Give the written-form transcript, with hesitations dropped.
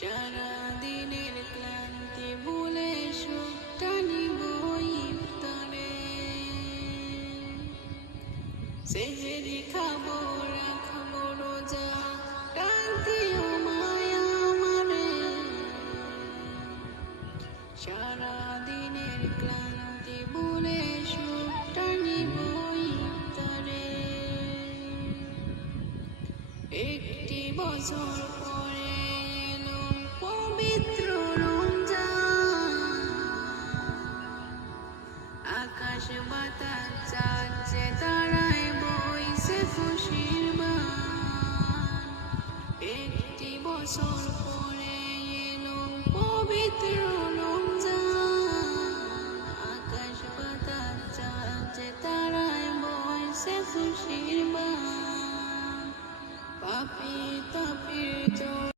সারা দিনের ক্লান্তি ভুলে সুখটা নিব ইফতারে। সেহরি খাবো রাখবো রোজা, ডাক দিও মায়া আমারে। সারা দিনের ক্লান্তি ভুলে সুখটা নিব ইফতারে। একটি বছর পরে এলো পবিত্র রমজান, আকাশ বাতাস চাঁদ যে তারায় বইছে খুশির বান। একটি বছর পরে এলো পবিত্র রমজান, আকাশ বাতাস চাঁদ যে তারায় বইছে খুশির বান। পাপী তাপির